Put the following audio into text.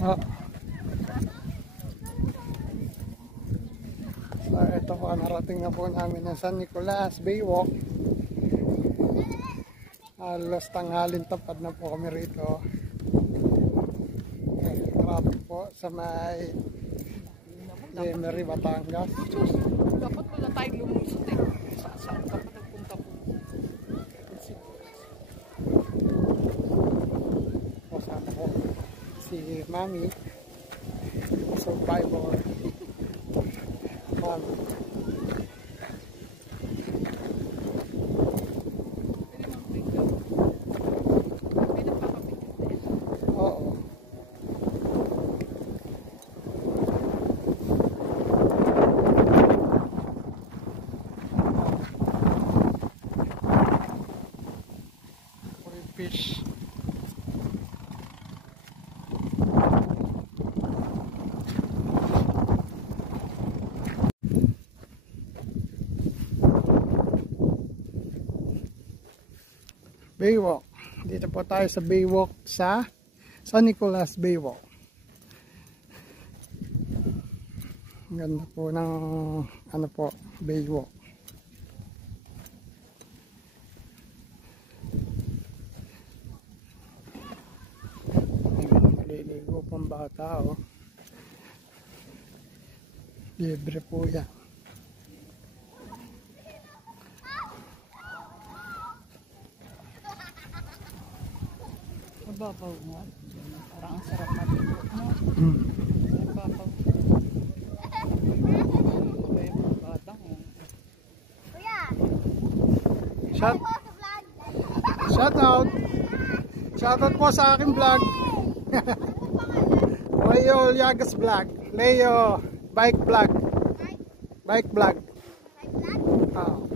Oh. So ito po, narating na po namin ng San Nicolas Baywalk. Halos tanghalin tapad na po kami rito. Traffic po sa may Lemery, Batangas. Dapat wala tayong lumusot eh. Saan ka pa nagpunta po? O sana po si Mami, survivor. Mami. Oo. Fish. Baywalk. Dito po tayo sa Baywalk sa San Nicolas Baywalk. Ganda po ng ano po, Baywalk. Maliligo pang bata, oh. Libre po yan. Mababaw nga. Parang ang sarap maligo, no? Mababaw. Kaya mga bata mo. Shout out. Shout out po sa aking vlog. Leo Llagas vlog. Leo bike vlog. Bike vlog. Oh.